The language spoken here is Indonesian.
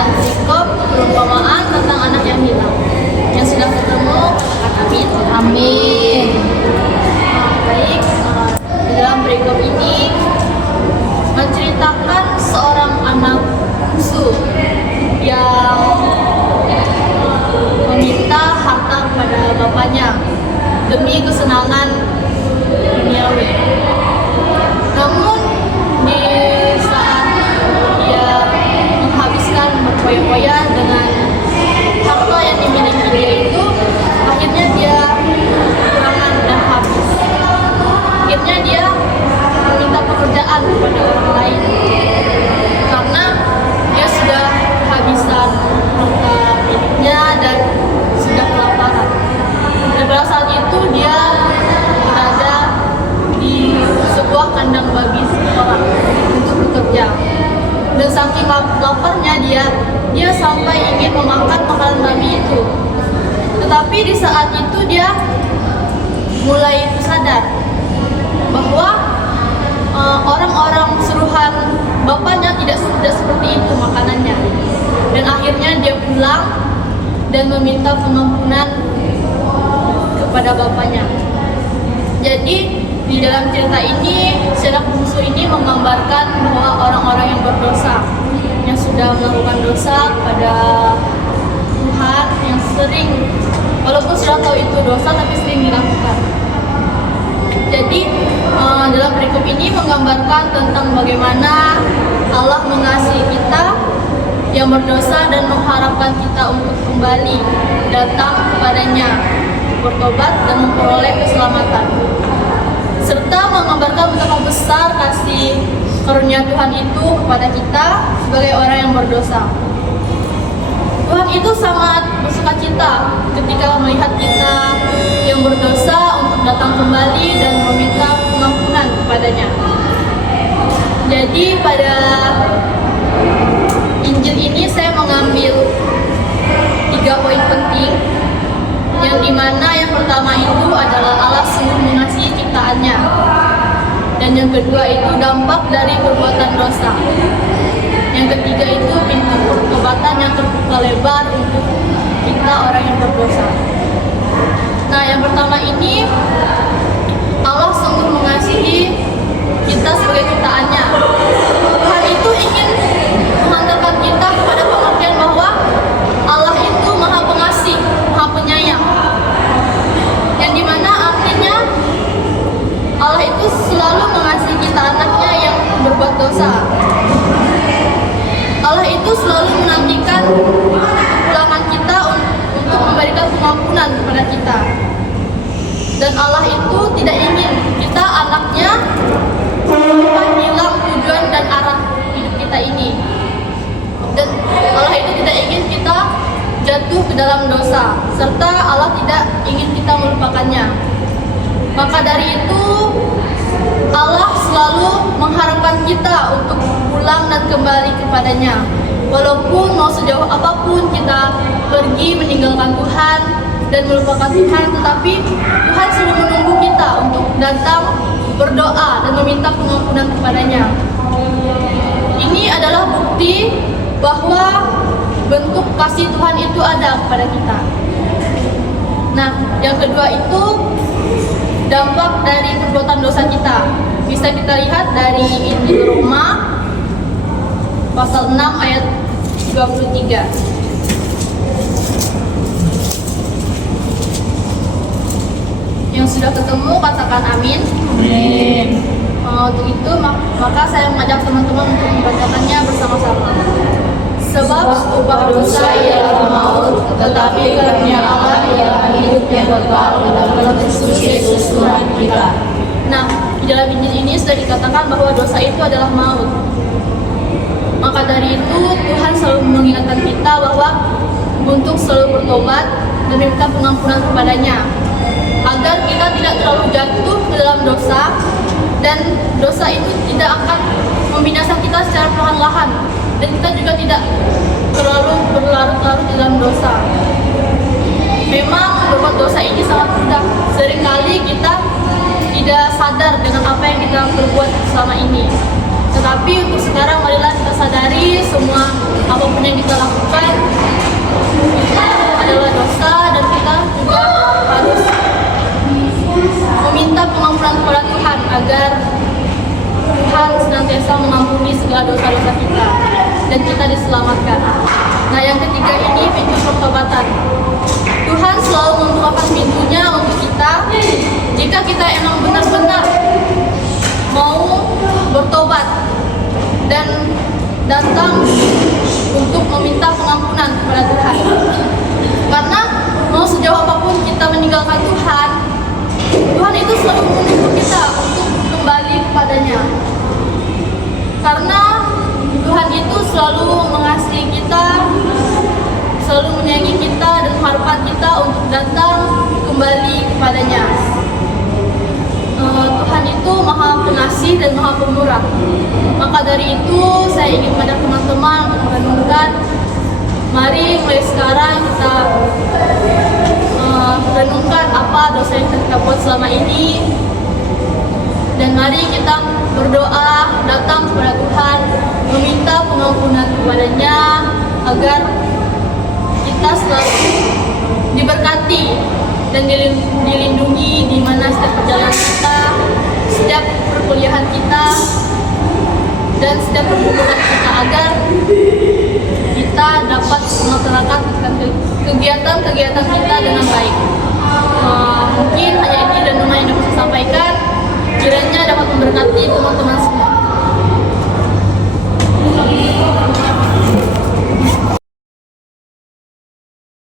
adalah perikop perumpamaan tentang anak yang hilang. Yang sudah ketemu, katakan amin. Amin. Baik, di dalam perikop ini menceritakan seorang anak bungsu yang meminta harta kepada bapaknya demi kesenangan duniawi. Namun di saat dia menghabiskan berfoya-foya dengan harta yang dimiliki dia itu, akhirnya dia kekurangan dan habis. Akhirnya dia meminta pekerjaan kepada orang lain karena dia sudah kehabisan harta miliknya dan sudah kelaparan. Dan pada saat itu dia berada di sebuah kandang babi orang untuk bekerja. Dan saking laparnya dia sampai ingin memakan makanan babi itu. Tetapi di saat itu dia mulai sadar bahwa orang-orang suruhan bapaknya tidak seperti itu makanannya. Dan akhirnya dia pulang dan meminta pengampunan kepada bapaknya. Jadi di dalam cerita ini, si anak bungsu ini menggambarkan bahwa orang-orang yang berdosa, yang sudah melakukan dosa kepada Tuhan, yang sering, walaupun sudah tahu itu dosa tapi sering dilakukan. Jadi dalam perikop ini menggambarkan tentang bagaimana Allah mengasihi kita yang berdosa dan mengharapkan kita untuk kembali datang kepadanya, bertobat dan memperoleh keselamatan, serta menggambarkan betapa besar kasih karunia Tuhan itu kepada kita sebagai orang yang berdosa. Tuhan itu sangat bersukacita ketika melihat kita yang berdosa untuk datang kembali dan meminta pengampunan kepadanya. Jadi pada Injil ini saya mengambil 3 poin penting, yang dimana yang pertama itu adalah Allah sungguh mengasihi ciptaannya, dan yang kedua itu dampak dari perbuatan dosa, yang ketiga itu pintu pertobatan yang terbuka lebar untuk kita orang yang berdosa. Nah, yang pertama ini Allah sungguh mengasihi kita sebagai ciptaannya. Tuhan itu ingin menghantarkan kita kepada pengertian bahwa Allah itu maha pengasih, maha penyayang, yang dimana artinya Allah itu selalu mengasihi kita anaknya yang berbuat dosa. Allah itu selalu menantikan pulangan kita untuk memberikan pengampunan kepada kita. Dan Allah itu tidak ingin kita anaknya hilang tujuan dan arah hidup kita ini. Dan Allah itu tidak ingin kita jatuh ke dalam dosa, serta Allah tidak ingin kita melupakannya. Maka dari itu Allah selalu mengharapkan kita untuk pulang dan kembali kepadanya. Walaupun mau sejauh apapun kita pergi meninggalkan Tuhan dan melupakan Tuhan, tetapi Tuhan selalu menunggu kita untuk datang berdoa dan meminta pengampunan kepadanya. Ini adalah bukti bahwa bentuk kasih Tuhan itu ada kepada kita. Nah, yang kedua itu dampak dari perbuatan dosa kita. Bisa kita lihat dari Injil Roma pasal 6 ayat 23. Yang sudah ketemu katakan amin. Amin. Untuk itu maka saya mengajak teman-teman untuk membacakannya bersama-sama. Sebab upah dosa ialah maut, tetapi karunia Allah ialah hidup yang kekal dalam Kristus Yesus Tuhan kita. Nah, di dalam Injil ini sudah dikatakan bahwa dosa itu adalah maut. Maka dari itu Tuhan selalu mengingatkan kita bahwa untuk selalu bertobat dan meminta pengampunan kepadanya, agar kita tidak terlalu jatuh ke dalam dosa, dan dosa itu tidak akan membinasakan kita secara perlahan-lahan, dan kita juga tidak terlalu berlarut-larut dalam dosa. Memang berbuat dosa ini sangat mudah. Seringkali kita tidak sadar dengan apa yang kita perbuat selama ini. Tetapi untuk sekarang marilah kita sadari semua apapun apapun yang kita lakukan itu adalah dosa, dan kita juga harus meminta pengampunan kepada Tuhan agar Tuhan senantiasa mengampuni segala dosa-dosa kita dan kita diselamatkan. Nah, yang ketiga ini pintu pertobatan. Tuhan selalu membukakan pintunya untuk kita jika kita emang benar-benar mau bertobat dan datang untuk meminta pengampunan kepada Tuhan. Karena mau sejauh apapun kita meninggalkan Tuhan, Tuhan itu selalu menuntut kita untuk kembali kepadanya. Karena Tuhan itu selalu mengasihi kita, selalu menyayangi kita, dan harapan kita untuk datang kembali kepadanya. Tuhan itu Maha Pengasih dan Maha Pemurah. Maka dari itu saya ingin mengajak teman-teman untuk merenungkan. Mari mulai sekarang kita renungkan apa dosa yang kita buat selama ini, dan mari kita berdoa datang kepada Tuhan, meminta pengampunan kepadanya agar kita selalu diberkati dan dilindungi di mana setiap perjalanan kita, setiap perkuliahan kita, dan setiap perhubungan kita, agar kita dapat melaksanakan kegiatan-kegiatan kita dengan baik. Mungkin hanya ini dan yang dapat saya sampaikan. Kiranya dapat memberkati teman-teman